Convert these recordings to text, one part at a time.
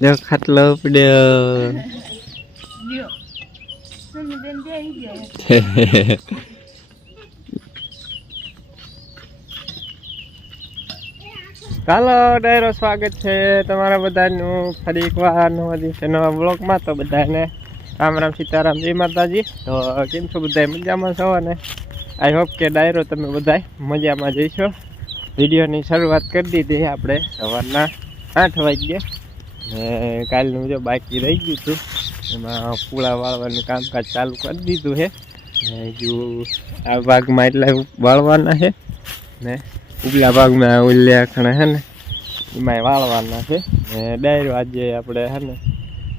જો ખાટલો પડ્યો ચાલો ડાયરો સ્વાગત છે તમારા બધાનું ફરી એકવાર નવા દિવસે નવા બ્લોગમાં. તો બધાને રામ રામ સીતારામ. જય માતાજી. તો કેમ છો બધા મજામાં છો? અને આઈ હોપ કે ડાયરો તમે બધા મજામાં જઈશો. વિડીયોની શરૂઆત કરી દીધી આપણે સવારના આઠ વાગ્યે. ને કાલનું જો બાકી રહી ગયું હતું, એમાં પૂળા વાળવાનું કામકાજ ચાલુ કરી દીધું છે ને જો આ ભાગમાં એટલા વાળવાના છે ને ઉપલા ભાગમાં ઓલ્યા ખણે છે ને, એમાંય વાળવાના છે ને ડાયરો આજે આપણે છે ને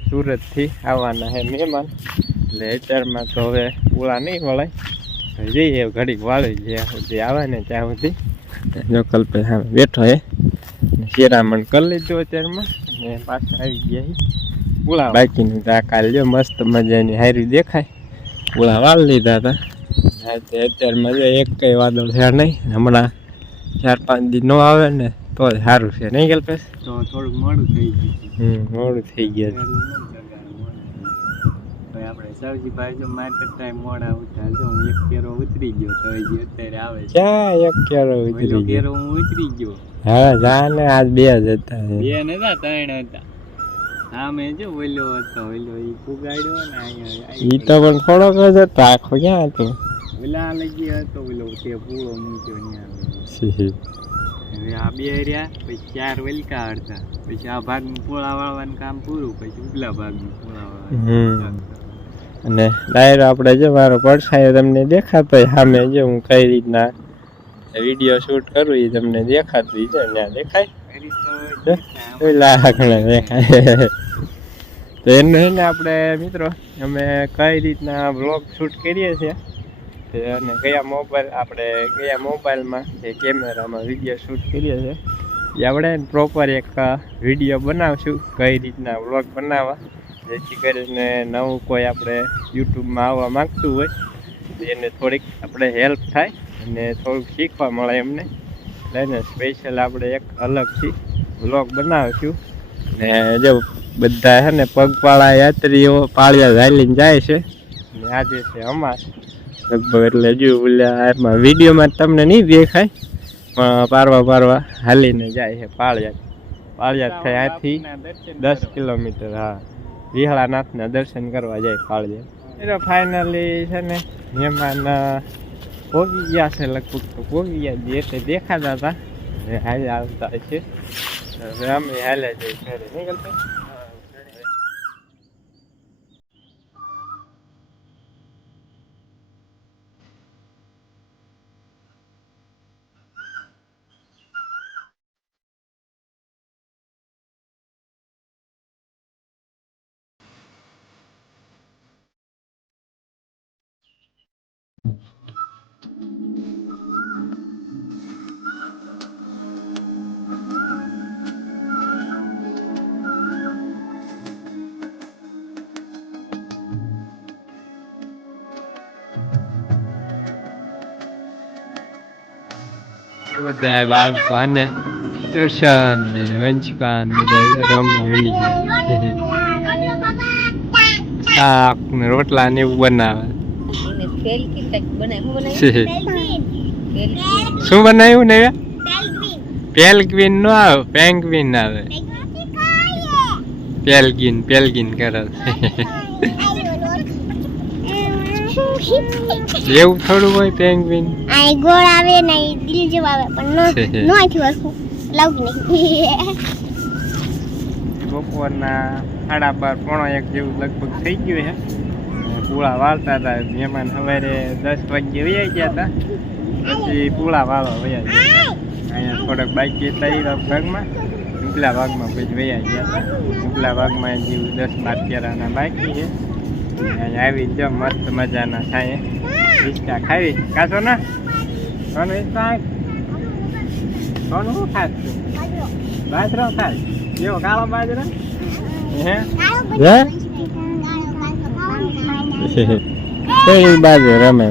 સુરતથી આવવાના છે મહેમાન. એટલે અત્યારમાં તો હવે પૂળા નહીં વળાય જઈએ, ઘડીક વાળી જ્યાં સુધી આવે ને ત્યાં સુધી. જો કલ્પે સામે બેઠો હે. શેરામણ કરી લીધું અત્યારમાં. ને પાછા આવી ગયા પૂળા બાકીનું તો કાલ જો મસ્ત મજાની હારી દેખાય. પૂળા વાળ લીધા હતા. અત્યારે મજા એક કઈ વાદળ છે નહીં. હમણાં ચાર પાંચ દી નો આવે ને તો સારું છે. નહીં કલ્પેશ તો થોડુંક મોડું થઈ ગયું હમ મોડું થઈ ગયા આપણે સવજીભાઈ જો માર્કેટ ટાઈમ મોડા ઉઠા જો હું એક કેરો ઉતરી ગયો તો અત્યારે આવે છે. ક્યાં એક કેરો ઉતરી ગયો? કેરો હું ઉતરી ગયો. હા જા ને આજ બે જ હતા. બે નતા ત્રણ હતા. હા મેં જો ઓલો હતો ઓલો ઈ પુગાડ્યો ને અહીંયા ઈ તો પણ થોડોક જ હતો આખો ક્યાં હતો? ઓલા લગી હતો ઓલો તે પૂરો મૂક્યો ત્યાં. હવે આ બે રહ્યા પછી ચાર વેલકા હતા પછી આ ભાગનું પોળા વાળવાનું કામ પૂરું પછી ઉપલા ભાગનું પૂળા. વાળવાનું અને ડાયરો આપણે જો મારો પડછાયો તમને દેખાતો સામે જો હું કઈ રીતના વીડિયો શૂટ કરું એ તમને દેખાતી છે ત્યાં દેખાય. આંખણે દેખાય. તો એને છે આપણે મિત્રો અમે કઈ રીતના બ્લોગ શૂટ કરીએ છીએ? અને કયા મોબાઈલ આપણે કયા મોબાઈલમાં જે કેમેરામાં વીડિયો શૂટ કરીએ છીએ. એ આપણે પ્રોપર એક વીડિયો બનાવશું કઈ રીતના વ્લોગ બનાવવા. જેથી કરીને નવું કોઈ આપણે યુટ્યુબમાં આવવા માગતું હોય એને થોડીક આપણે હેલ્પ થાય. અને થોડુંક શીખવા મળે એમને. લઈને સ્પેશિયલ આપણે એક અલગથી વ્લોગ બનાવીશું. ને જો બધા છે ને પગપાળા યાત્રીઓ પાળિયા ચાલીને જાય છે. ને આજે છે અમાર. લગભગ એટલે હજુ ઓલા એમાં વિડીયોમાં તમને નહીં દેખાય, પણ પારવા પારવા હાલીને જાય છે પાળિયા. પાળિયા થાય આથી દસ કિલોમીટર, હા. વિહળાનાથના દર્શન કરવા જાય પાળિયા. એટલે ફાઇનલી છે ને મહેમાન અ, પોગી ગયા છે લગભગ તો પોગી ગયા જે તે દેખાતા હતા હવે હાલે આવતા છે હવે અમે હાલે જઈ ઘરે નીકળતા બધા દર્શન ને વંચકાન શાક ને રોટલા ને એવું બનાવે. શું બનાવ્યું ને પેલગ્વીન નો આવે પેંગ્વીન આવે. પેલગીન પેલગીન કરે એવું થોડું હોય પેંગ્વીન આ ગોળ આવે ને દિલ જેવો આવે પણ. નો નો આથી વસ્તુ લાવું નહીં. બપોરના સાડા બાર પોણો એક જેવું લગભગ થઈ ગયું છે પૂળા વાળતા હતા મહેમાન સવારે દસ વાગ્યે વયા ગયા હતા. પછી પૂળા વાળવા વયા ગયા અહીંયા થોડાક બાકી તૈયાર ભાગમાં. ઉપલા ભાગમાં પછી વયા ગયા હતા. ઉપલા ભાગમાં જેવું દસ બાર કેરાના બાકી છે. અહીંયા આવીને જો મસ્ત મજાના છાંયે હિંચકા ખાવી કાચો ના કોણ હિંચકા કોણ હું ખાસ બાજરો ખાસ કેવો કાળો બાજરો? હે? બાજુ રમે?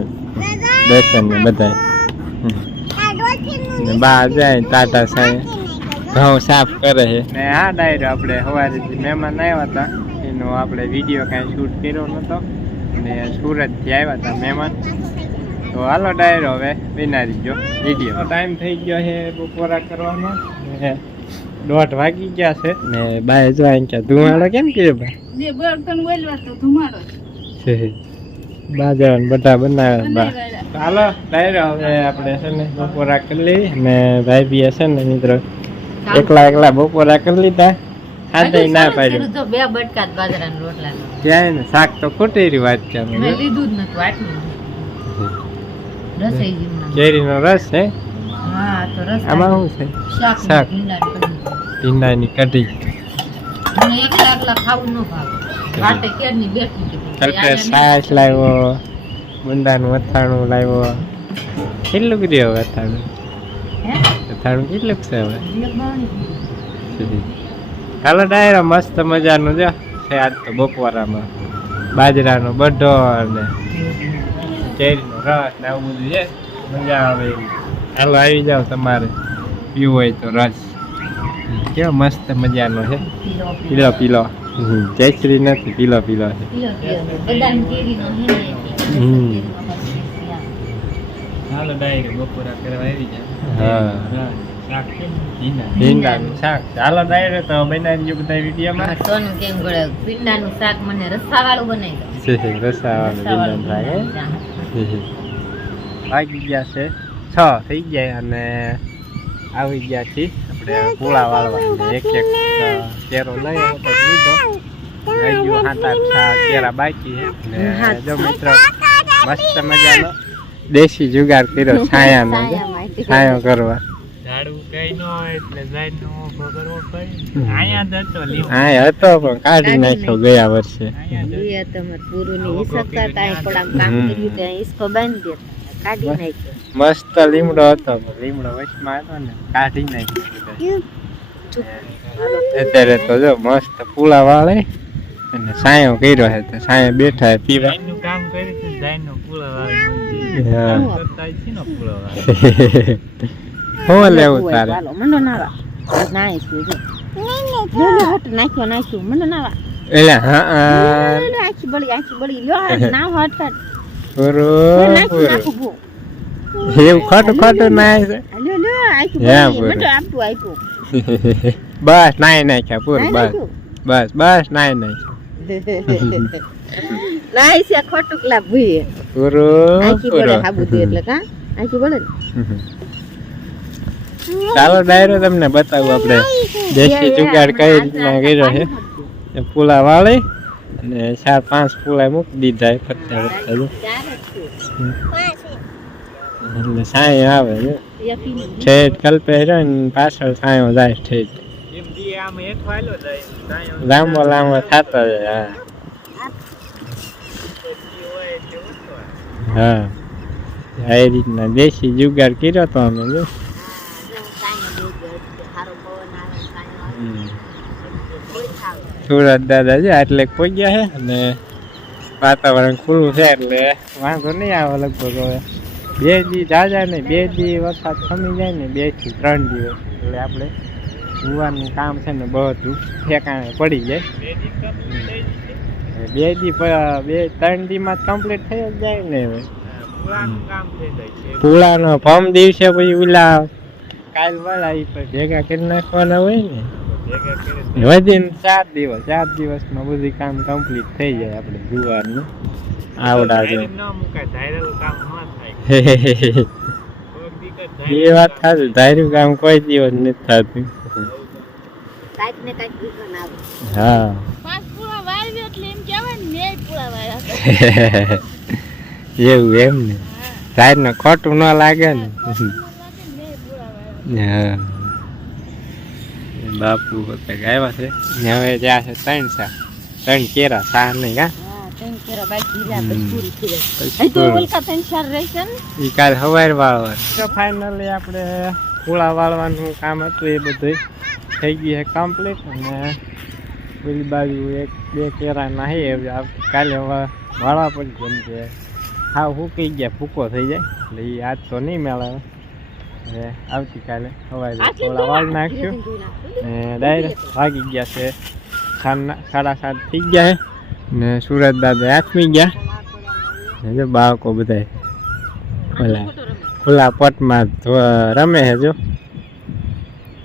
દર્શન ને બધા બા જાય ટાટા સાહેબ ઘઉં સાફ કરે છે. ને આ ડાયરો આપણે સવારે મહેમાન આવ્યા હતા. એનો આપણે વીડિયો કાંઈ શૂટ કર્યો નહોતો અને સુરતથી આવ્યા હતા મહેમાન. તો હાલો ડાયરો હવે બનાવી દીજો વીડિયો ટાઈમ થઈ ગયો છે બપોરા કરવાનો. ને દોઢ વાગી ગયા છે. ને બાય જો અહીં ક્યાં ધુમાડો કેમ કે ભાઈ? ધુમાડો છે. બાજરા બધા બનાવ્યા બા. ચાલો ડાયરો હવે આપણે છે ને બપોરા કરી લઈએ. ને ભાઈ બી હશે ને મિત્રો. એકલા એકલા બપોરા કરી લીધા. હાથે ના પાડ્યું. તો બે બટકા જ બાજરાના રોટલા ત્યાં ને શાક તો ખોટી રહી વાત છે મેં લીધું જ નતું આટલું રસોઈ કેરીનો રસ છે હા તો રસ આમાં શું છે? શાક. ભીંડાની કઢી. મને એકલા એકલા ખાવું ન ભાવે. વાટે ક્યારની બેઠી હતી. કલ્પે લાવ્યો ગુંદાનું અથાણું લાવ્યો. કેટલું કર્યું હવે અથાણું? અથાણું કેટલું છે હવે. હાલો ડાયરા મસ્ત મજાનું જો. છે આજ તો બપોરામાં. બાજરાનો બઢો અને કેરીનો રસ ને આવું બધું છે. મજા આવે હાલો આવી જાવ તમારે. પીવો હોય તો રસ. કેવો મસ્ત મજાનો છે. પીલો પીલો. કેસરી નથી પીલો પીલો છે. હે. હાલો ડાયરા બપોરા કરવા આવી હા. જાય ભીંડા ભીંડાનું શાક. ચાલો ડાયરો તો બનાવી ગયો બધા વિડીયોમાં. સોનું કેમ ગળે? પીંડાનું શાક મને રસાવાળું બનાવી દો. રસાવાળું ભીંડાનું શાક આવી ગયા છે છ થઈ ગયા અને આવી ગયા છીએ. આપણે પૂળા વાળવા એક એક કેરો લઈ લીધો. રહી ગયું સાત આઠ છા કેરા બાકી છે. ને જો મિત્રો મસ્ત મજાનો દેશી જુગાર કર્યો છાયાનો. છાયો કરવા. મસ્ત લીમડો હતો પણ લીમડો વચમાં હતો ને કાઢી નાખ્યો અત્યારે તો જો મસ્ત પુલા વાળે અને સાયો કર્યો છે તો સાયો બેઠા પીવા. એનું કામ કર્યું શું લેવું તારે. મંડો નાવા. જો જો હટ નાખ્યો નાખ્યો. મને નાવા. એટલે હા હા આખી બળી આખી બળી. લ્યો નાવ હટ હટ. પૂરું નાખું એવું ખોટું ખોટું ના છે. લ્યો લ્યો આખી હે, બળી. પૂરું. આપતું આપ્યું. બસ નાય નાખ્યા પૂરું બસ. બસ બસ નાય નાખ્યા. નાઈ છે ખોટું કલા ભૂએ પૂરું આખી બળે હાબુ દે એટલે કા? આખી બળે ચાલો ડાયરો તમને બતાવું આપણે. દેશી જુગાડ કઈ રીતના કર્યો છે? એ પુલા વાળી અને ચાર પાંચ પુલા મૂકી દીધા ફરતા ફરતા. એટલે સાંય આવે છે. ઠેઠ કલ્પે રહ્યો ને પાછળ સાંયો જાય ઠેઠ લાંબો લાંબો થતો જાય હા. હા. એ રીતના દેશી જુગાડ કર્યો તો અમે જો હમ. સુરત દાદા છે એટલે પહોંચ્યા છે અને વાતાવરણ ખુલ્લું છે એટલે વાંધો નહીં આવે લગભગ હવે. બે દી જાજા નહીં બે દી વરસાદ થમી જાય ને બેથી ત્રણ દિવસ. એટલે આપણે જોવાનું કામ છે ને બધું ઠેકાણે પડી જાય. બે દી બે, ત્રણ દીમાં કમ્પ્લીટ થઈ જ જાય ને હવે. પુલાનો ફોર્મ દિવસે પછી ઓલા કાલ વાળા ભેગા કરી નાખવાના હોય ને. વધીને ચાર દિવસ ચાર દિવસમાં બધું કામ કમ્પ્લીટ થઈ જાય આપણે જુવારનું. આવડા એ વાત થાય ધાર્યું કામ કોઈ દિવસ નથી થતું. હા. એટલે એમ ને મેં એવું એમ ને? ખોટું ન લાગે ને? હા. બાપુ પોતે આવ્યા છે? ને હવે ત્યાં છે ત્રણ સા ત્રણ કેરા સા નહીં કા? હા આપણે પૂળા વાળવાનું કામ હતું એ બધું થઈ ગયું છે કમ્પ્લીટ અને પેલી બાજુ એક બે કેરા નાહી કાલે હવે વાળવા પડી જેમ કે હાવ સૂકી ગયા ભૂકો થઈ જાય. એટલે એ આજ તો નહીં મેળવે હવે આવતીકાલે સવારે થોડા વાળ ધોઈ નાખ્યું. નાખ, ધોઈ નાખ. ને ડાયરેક્ટ વાગી ગયા છે. સાંજના સાડા સાત થઈ ગયા છે. ને સુરત દાદા આથમી ગયા. જો બાળકો બધા ઓલા ખુલ્લા પટમાં રમે છે જો.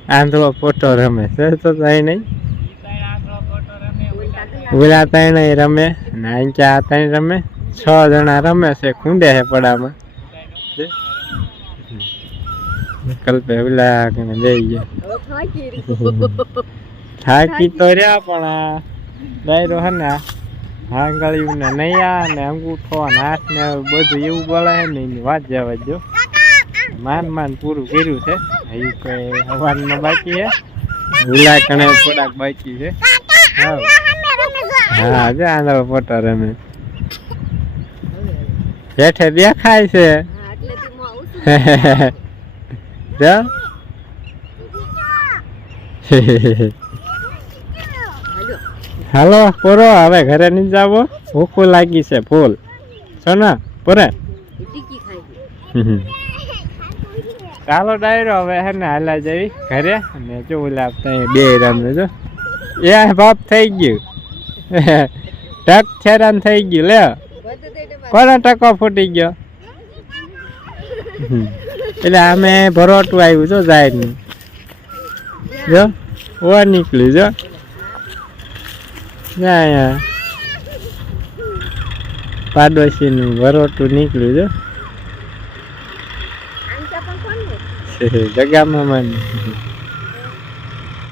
આંધળો પોટો રમે છે. તો ત્યાં નહીં. ઓલા ત્રણ રમે ને આંચા ત્રણ રમે. છ જણા રમે છે ખૂંડે છે પડામાં. કલ્પે જઈ ગયા હવે થાકી તો રહ્યા પણ ડાયરો હે ને આંગળીયું ને નૈયા ને અંગૂઠો ને હાથ ને બધું એવું બોલે હે ને એની વાત જવા જો માન માન પૂરું કર્યું છે. એ કોઈ હવાનમાં બાકી હે. ઉલા કણે થોડાક બાકી છે. હા હા જો આંધળો પોટો રમે. હેઠે દેખાય છે. છું. જો હાલો. પોરો હવે ઘરે નહીં જાવો ભૂખ લાગી છે ફૂલ પોરે ટીકી ખાઈ ગઈ. ચાલો ડાયરો હવે હે ને હાલા જઈ ઘરે અને જો ઓલા બે રામ જો એ બાપ થઈ ગયું ટક છેરાન થઈ ગયું લે કોનો ટકો ફૂટી ગયો હમ. એટલે અમે ભરોટું આવ્યું જો જાય જો ઓ નીકળ્યું જો. જાય પાડોશીનું ભરોટું નીકળ્યું જો. જગા મામાનું.